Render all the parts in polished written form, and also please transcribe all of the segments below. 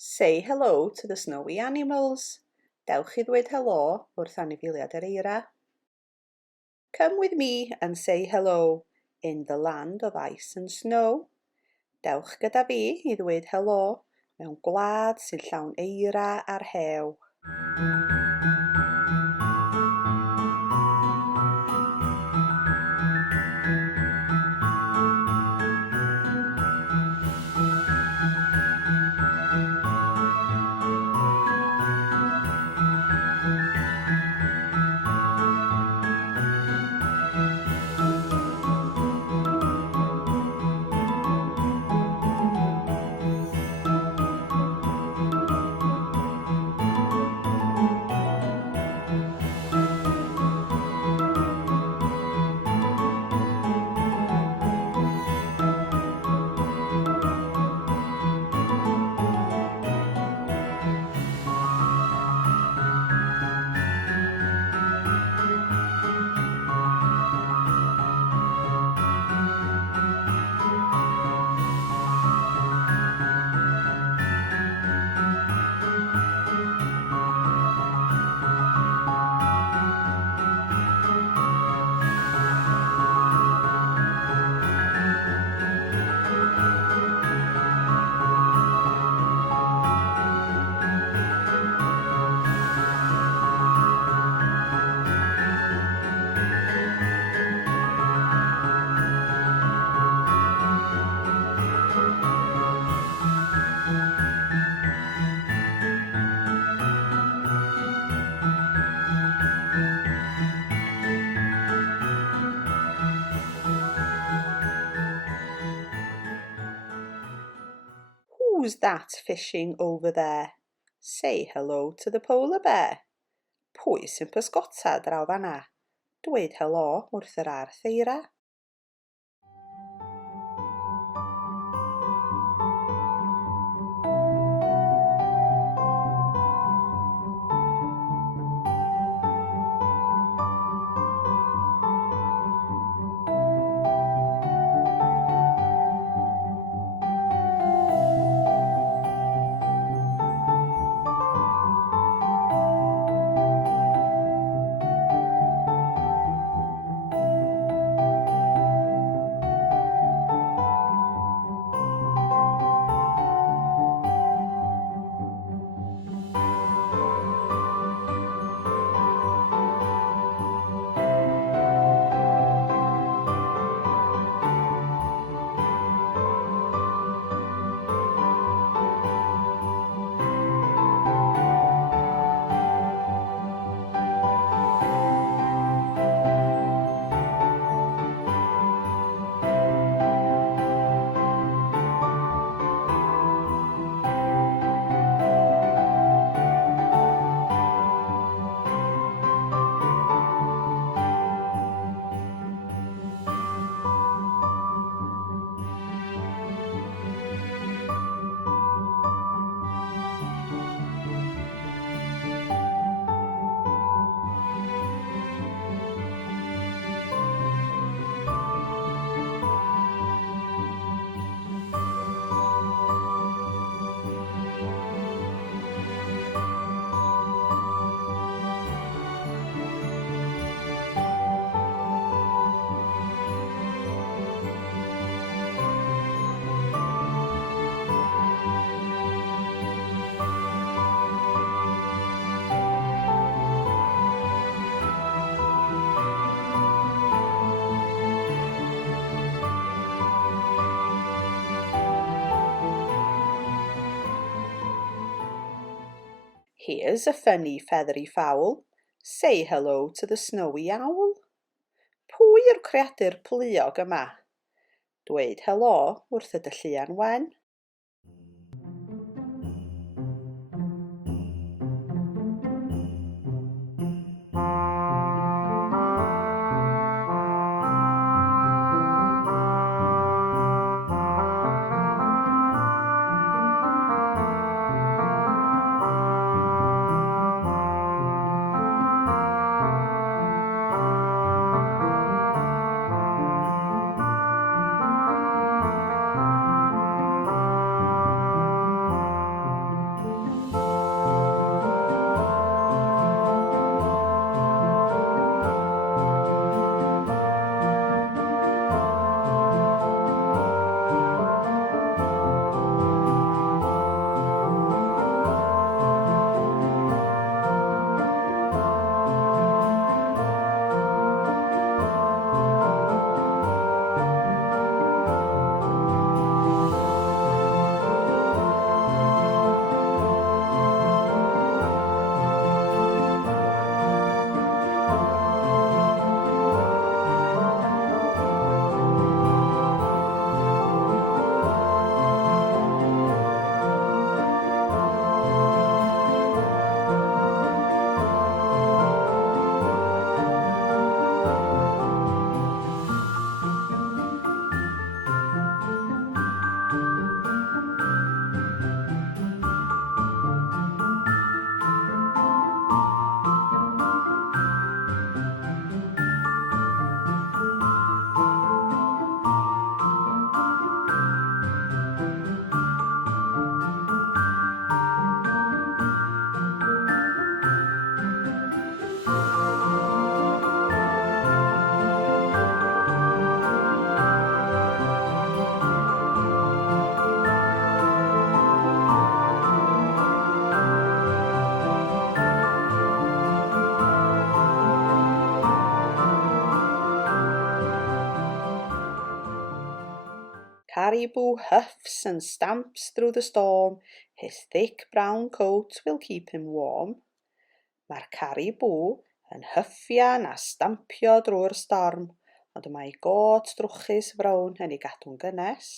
Say hello to the snowy animals. Dewch I ddweud helo wrth anifeiliaid yr eira. Come with me and say hello in the land of ice and snow. Dewch gyda fi I ddweud helo mewn gwlad sy'n llawn eira a'r hew. Who's that fishing over there? Say hello to the polar bear. Pwy sy'n pysgota draw fanna? Dweud helo wrth yr arth eira. Here's a funny feathery fowl. Say hello to the snowy owl. Pwy yw'r creadur pluog yma? Dweud helo wrth y dylluan wen. caribou huffs and stamps through the storm. His thick brown coat will keep him warm. Mae'r caribou yn hyffian a stampio drwy'r storm, ond mae got drwchus frown yn ei gadw'n gynnes.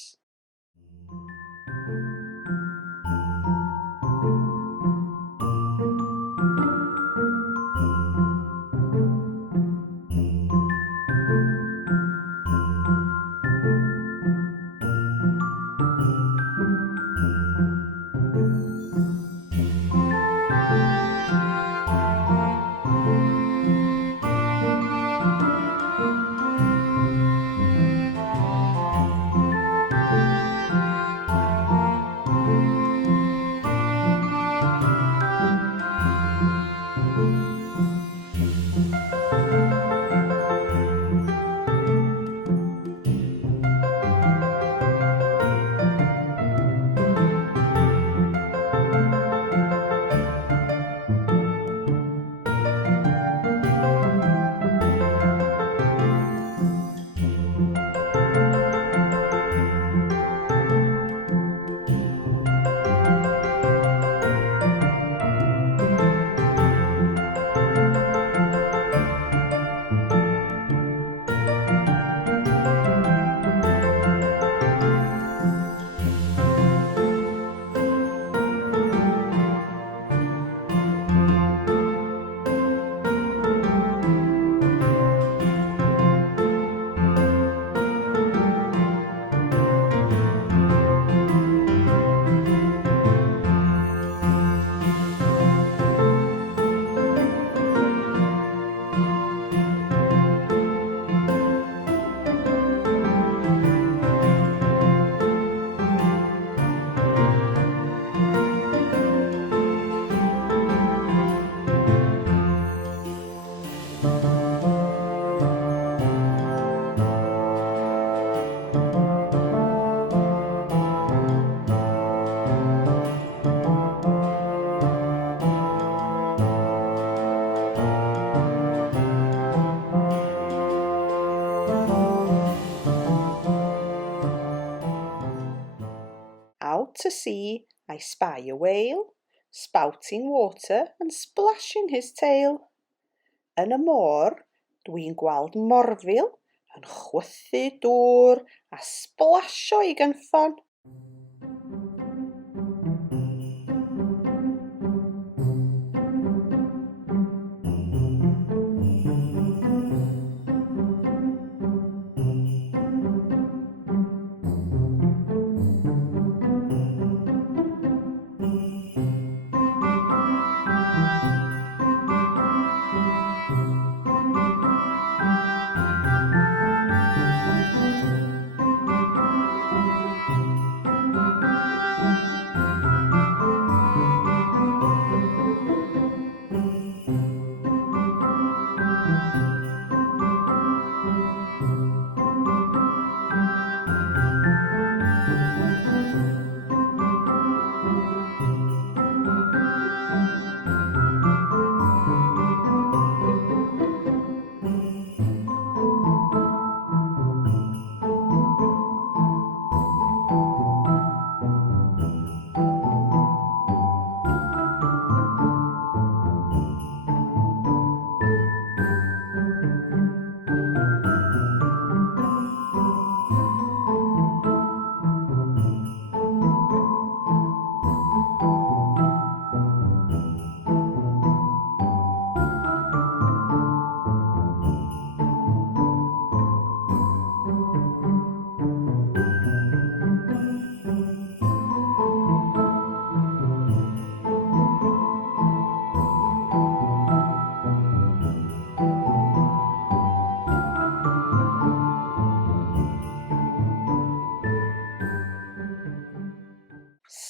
Out to sea, I spy a whale, spouting water and splashing his tail. Yn y môr, dwi'n gweld morfil yn chwythu dŵr a splasio i gynffon.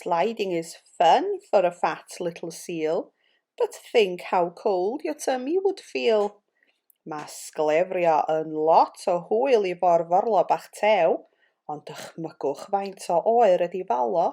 Sliding is fun for a fat little seal, but think how cold your tummy would feel. Mae sglefrio yn lot o hwyl i forfforlo bach tew, ond dychmygwch faint o oer ydi falo.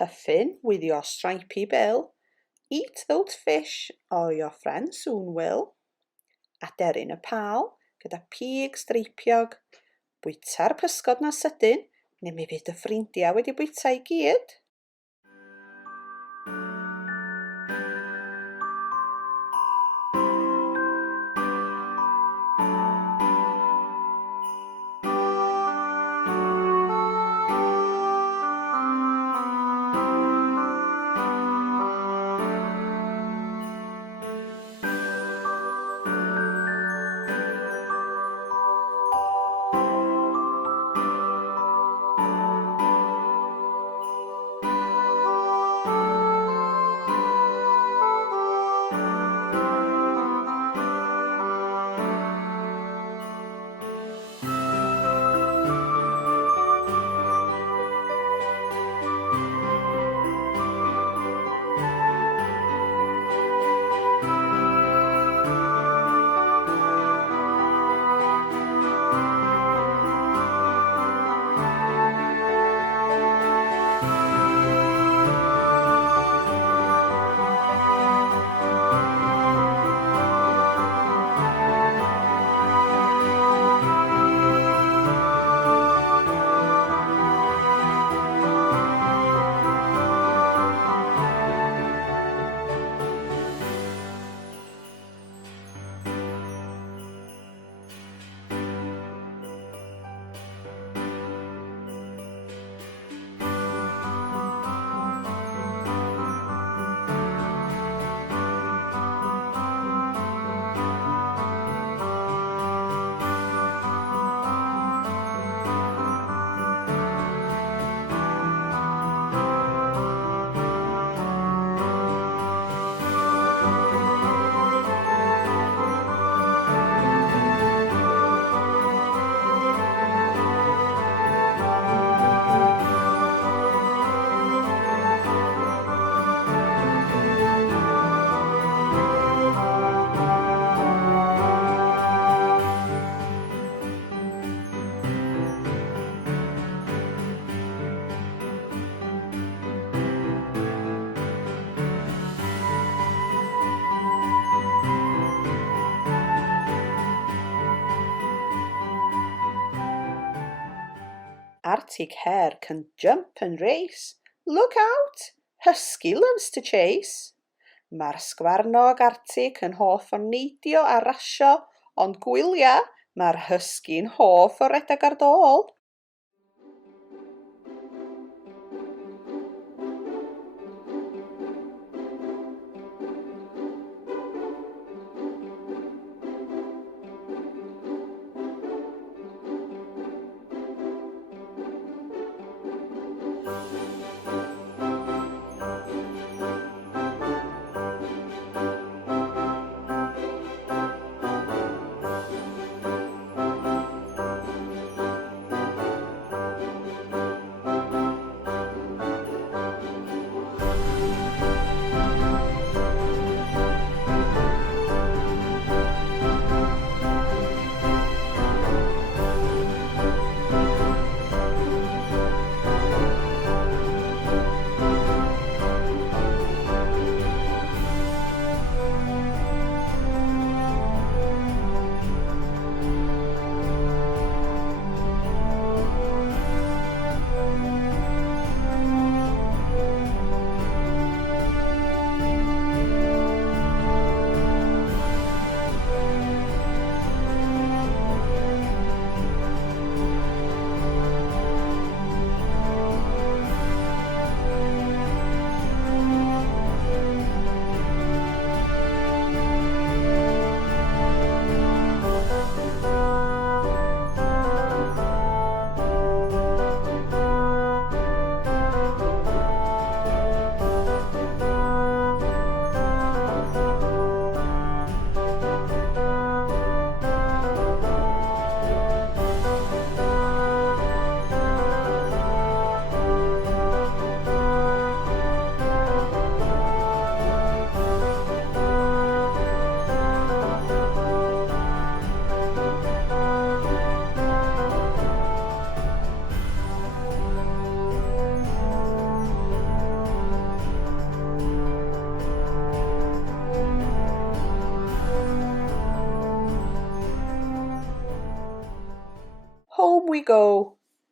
Puffin with your stripy bill, eat those fish or your friend soon will. Aderyn y pal gyda pig streipiog, bwyta'r pysgod na sydyn, neu mi fydd y ffrindiau wedi bwyta i gyd. Arctic hare can jump and race. Look out! Husky loves to chase. Mae'r sgwarnog Arctic yn hoff o neidio a rasio, ond gwylia, mae'r husky'n hoff o redeg ar dôl.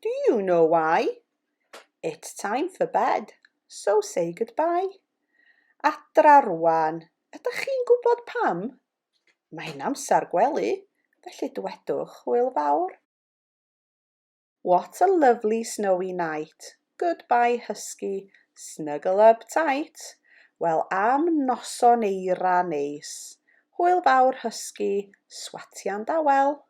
Do you know why? It's time for bed, so say goodbye. Adra rwan, ydych chi'n gwybod pam? Mae'n amser gwely, felly dywedwch hwyl fawr. What a lovely snowy night. Goodbye, husky. Snuggle up tight. Wel, am noson eira neis. Hwyl fawr, husky. Swatian dawel.